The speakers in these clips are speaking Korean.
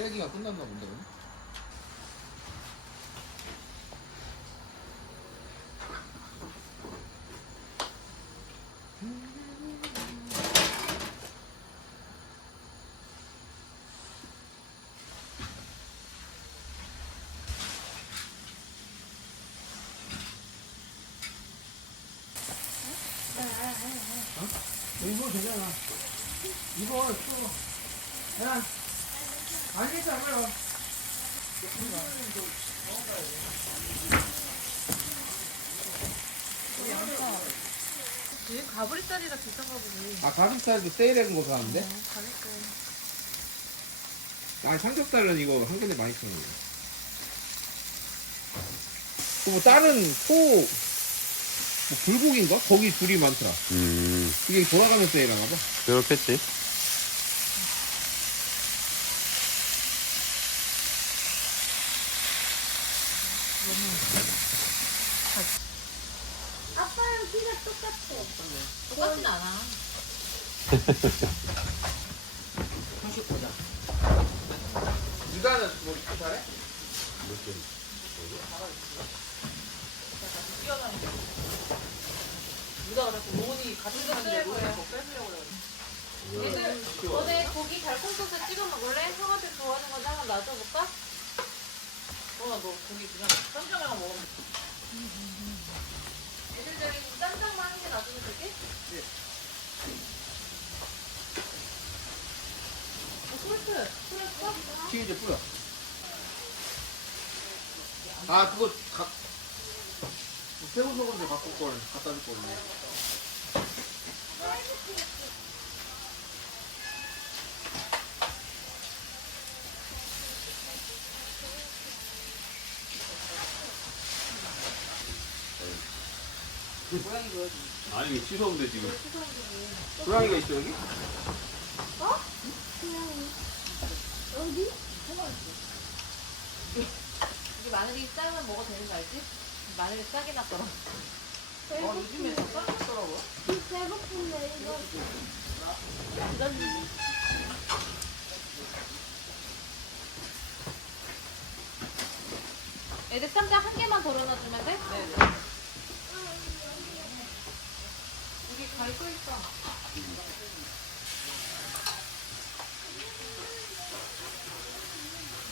떼기가 끝났나 본데. 그럼? 이거 되잖아. 이거 또, 야, 알겠어, 빨리 와. 얘 가브리살이라 비싼가 보지. 아, 가슴살도 세일해준 거 사는데? 가니까. 아니, 삼겹살은 이거 한 근에 12,000원. 뭐, 다른 뭐, 불고기인가? 거기 둘이 많더라. 이게 돌아가면서 세일하나 봐. 그렇겠지. 아빠랑 키가 똑같아. 똑같진 않아. 한식 보자. 유다는 뭐 이렇게 잘해? 누가 그랬고 로운이 같은 건데 로운이 뭐 뺏으려고 그래. 얘들 너네 고기 달콤소스 찍어 먹을래? 형한테 좋아하는 건데 한번 놔줘볼까? 로운아 너 고기 그냥 쌈장이랑 먹으면 애들 저기 쌈장만 한 개 놔주면 되게? 네. 소스 뿌렸어? 치즈 뿌려. 아, 그거 새우소금도 갖고 갖다 줄 거네. 고양이 줘야지. 아니, 이거 씻어오면 돼, 지금. 고양이가 있어, 여기? 어디? 이게 마늘이 짜면 먹어도 되는 거 알지? 마늘이 짜게 났더라. 요즘에 더 싸졌더라고요. 배고픈데 이거. 애들 쌈장 한 개만 덜어 놔주면 돼? 네네. 여기 갈거 있어.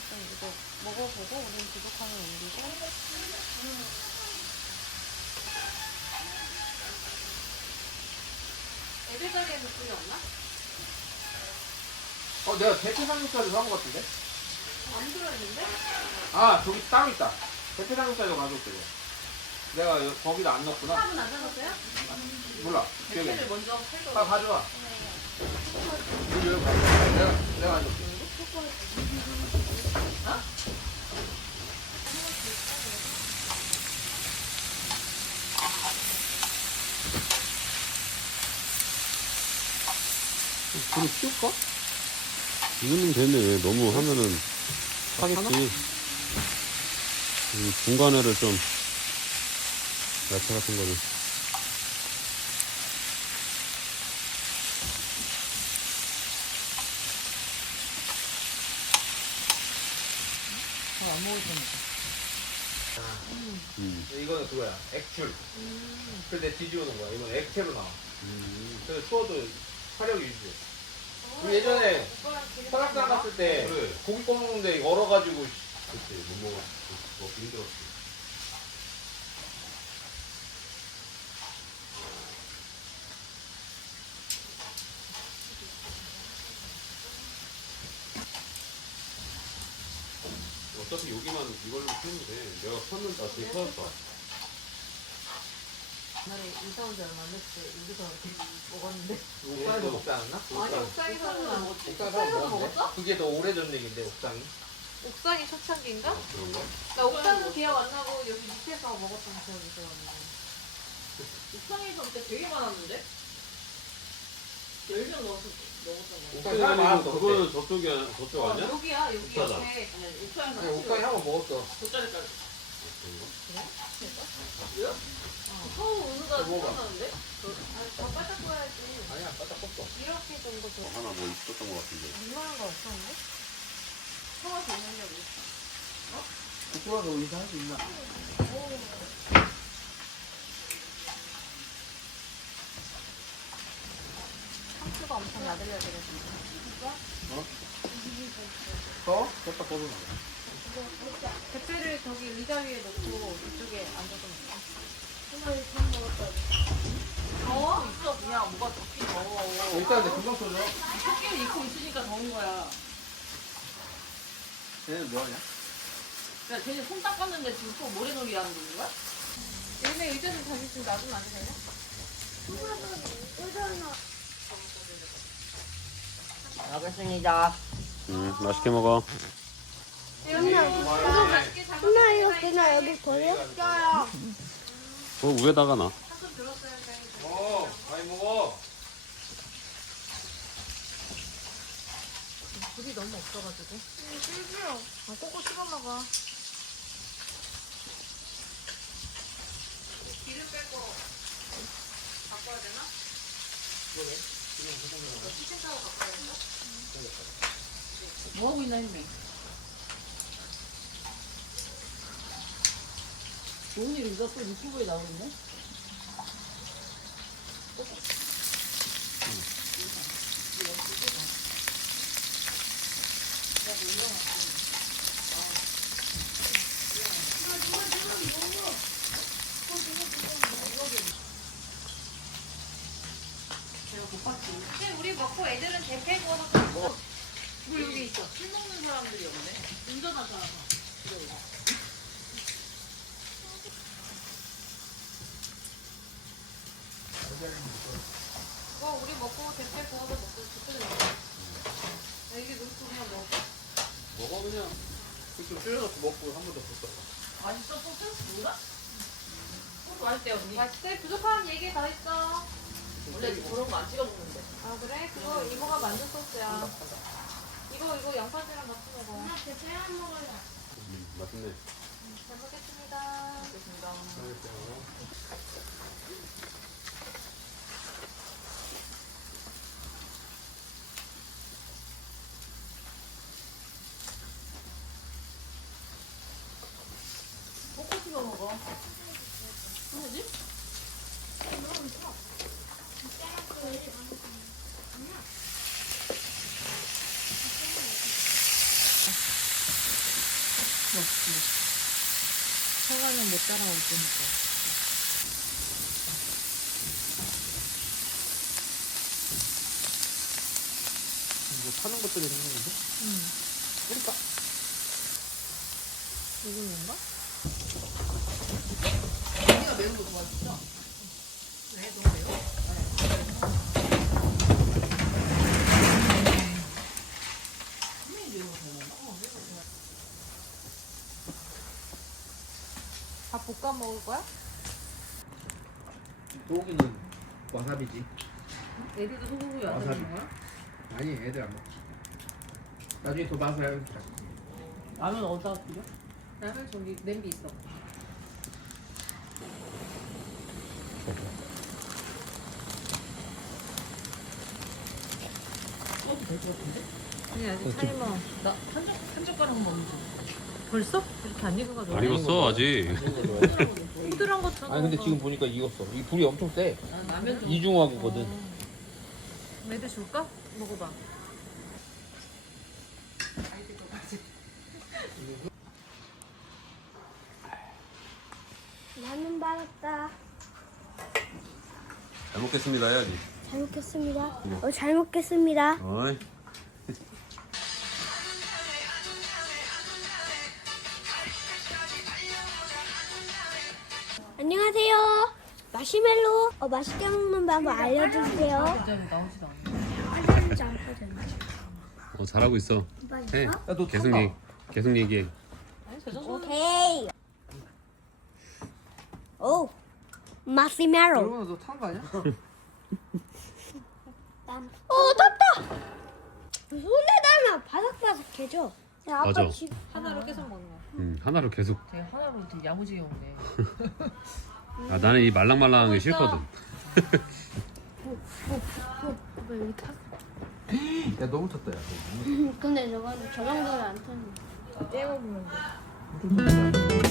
일단 이거 먹어보고 우린 부족하면 옮기고. 애들 가게에서 뿌리 없나? 내가 대패 삼겹살도 산 거 같은데? 안 들어있는데? 아, 저기 따로 있다. 대패 삼겹살도 가져올게. 내가 거기다 안 넣었구나. 탑은 안 사놨어요? 몰라. 기억이 안 대패를 나. 먼저 팔도. 가져와. 여기 가져와. 내가 가져올게. 불을 키울까? 이거는 되는데 왜 너무 하면은 타겠지. 이 중간에를 좀 야채 같은 거를 안 먹을 거니까. 이거는 그거야. 액출. 근데 뒤집어놓은 거야. 이건 액체로 나와. 그래서 추워도 화력이 유지돼. 우리 예전에 설악산 갔을 때 그래. 고기 꺼 먹는데 얼어가지고 그치 못 먹어. 먹기 힘들었어. 어차피 여기만 이걸로 키우면 돼. 내가 샀는데 나 되게 터졌다. 옛날에 이사 온 지 얼마 안 됐을 때 여기서 이렇게 먹었는데. 옥상에서 먹지 않았나? 아니 옥상에서는 먹었지. 옥상에서 옥상에서 먹었는데? 먹었어? 그게 더 오래전 얘기인데 옥상이? 옥상이 초창기인가? 그런가? 나 옥상은 기억 안 나고 여기 밑에서 먹었던 기억이 있어가지고. 옥상에서 그때 되게 많았는데? 10명 먹었던 거. 옥상에 사람 많았어. 그거는 저쪽 아니야? 여기야 여기 옥사다. 옆에. 아니, 옥상에서 그때. 옥상에 한 번 먹었어. 돗자리까지. 그런가? 서울 은우가 먹어봐. 생각나는데? 아니 더 바짝 구워야지. 아니야, 바짝 컸어. 이렇게 정도 줘. 하나 뭐 있었던 것 같은데. 얼마나 거 없었는데? 소라가 의사 할 수 있나? 상추가 엄청 야들야들해. 더? 떴다 꺼서 나가. 대패를 저기 의자 위에 놓고 이쪽에 앉아서 먹자. 더워? 있어 그냥 뭐가 덥긴 더워. 일단 근데 금방 써져. 토끼를 입고 있으니까 더운 거야. 쟤는 뭐하냐? 야 쟤네 손 닦았는데 지금 또 모래놀이 하는 거야? 얘네 의자 좀 다시 좀 놔두면 안 되냐? 알겠습니다. 맛있게 먹어. 엄마 이거 그냥 여기 버려? 위에다가 놔. 많이 먹어. 불이 너무 없어가지고. 아, 꼬꼬 씹어 먹어. 기름 빼고 바꿔야 되나? 키친 타워 바꿔야 되나? 뭐 하고 있나 했네. 좋은 일인가? 또 유튜브에 나오고 있네? 근데 우리 먹고 애들은 대패 구워서 먹어. 이거 여기 있어. 술 먹는 사람들이 없네. 운전한 사람. 이거 우리 먹고 대패 구워서 먹고 대패도 먹어. 야, 이게 놓고 그냥 먹어. 먹어 그냥. 좀 줄여놓고 먹고 한 번 더 붓어. 맛있어? 소스 몰라? 소스 맛있대 언니. 맛있대? 부족한 얘기 다 있어. 원래 그런 거 안 찍어 먹는데. 아 그래? 그거 이모가 만든 소스야. 이거 양파찌랑 같이 먹어. 엄마 대체 안 먹을래. 맛있네. 잘 먹겠습니다. 알겠습니다. 꼬꼬 씹어 먹어. 뭐지? 청아는 못 따라올 테니까. 이거 파는 것들이 생겼는데? 뿌릴까? 이거인가? 언니가 매운 거 좋아하시죠? 네, 너무 매워? 분명히 매운 거 좋아하나? 매운 거 좋아해. 밥 볶아 먹을 거야? 소고기는 와사비지. 애들도 소고기 안 와사비. 먹는 거야? 아니 애들 안 먹지. 나중에 더 맛을 알겠다. 라면 어디다 끓여? 라면 저기 냄비 있어. 써도 될 것 같은데? 아니 아직 타이머. 나한 젓가락 먹는지. 벌써? 이렇게 안 익어가지고. 안 익었어 아직. 부드러운 거 좀. 아니 근데 지금 보니까 익었어. 이 불이 엄청 세. 라면 좀. 이중화구거든. 애들 줄까? 먹어봐. 나는 받았다. 잘 먹겠습니다 해야지. 잘 먹겠습니다. 잘 먹겠습니다. 어이. 안녕하세요. 마시멜로 맛있게 먹는 방법 알려주세요. 갑자기 나오지도 않네. 알려주지 않거든요. 잘하고 있어. 해. 야너 계속 얘기해. 오케이. 오, 마시멜로. 여러분 너탄 거 아니야? 덥다. 손에 닿으면 바삭바삭해져. 야, 아빠 맞아. 지금 하나로 계속 먹는 거야. 하나로 계속. 되게 하나로 되게 야무지게 먹네. 아 나는 이 말랑말랑한 게 싫거든. 여기 타. 야 너무 탔다 야. 근데 저거는 저 정도는 안 타는. 떼먹는 거. 음.